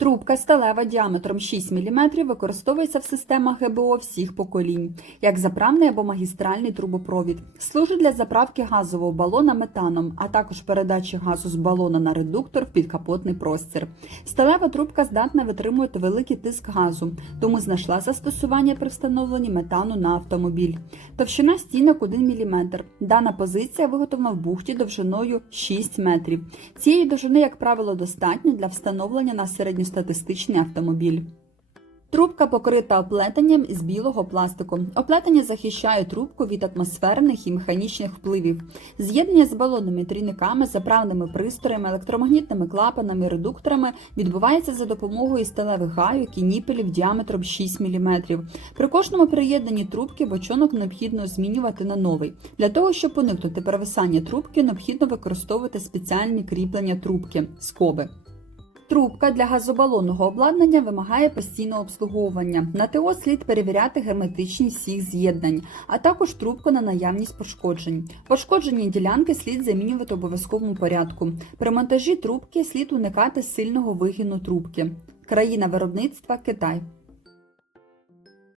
Трубка сталева діаметром 6 мм використовується в системах ГБО всіх поколінь, як заправний або магістральний трубопровід. Служить для заправки газового балона метаном, а також передачі газу з балона на редуктор в підкапотний простір. Сталева трубка здатна витримувати великий тиск газу, тому знайшла застосування при встановленні метану на автомобіль. Товщина стінок 1 мм. Дана позиція виготовлена в бухті довжиною 6 метрів. Цієї довжини, як правило, достатньо для встановлення на середньостатистичний автомобіль. Трубка покрита оплетенням із білого пластику. Оплетення захищає трубку від атмосферних і механічних впливів. З'єднання з балонними трійниками, заправними пристроями, електромагнітними клапанами, редукторами відбувається за допомогою сталевих гайок і ніпелів діаметром 6 мм. При кожному приєднанні трубки бочонок необхідно змінювати на новий. Для того, щоб уникнути перевисання трубки, необхідно використовувати спеціальні кріплення трубки скоби. Трубка для газобалонного обладнання вимагає постійного обслуговування. На ТО слід перевіряти герметичність всіх з'єднань, а також трубку на наявність пошкоджень. Пошкоджені ділянки слід замінювати обов'язковому порядку. При монтажі трубки слід уникати сильного вигину трубки. Країна виробництва Китай.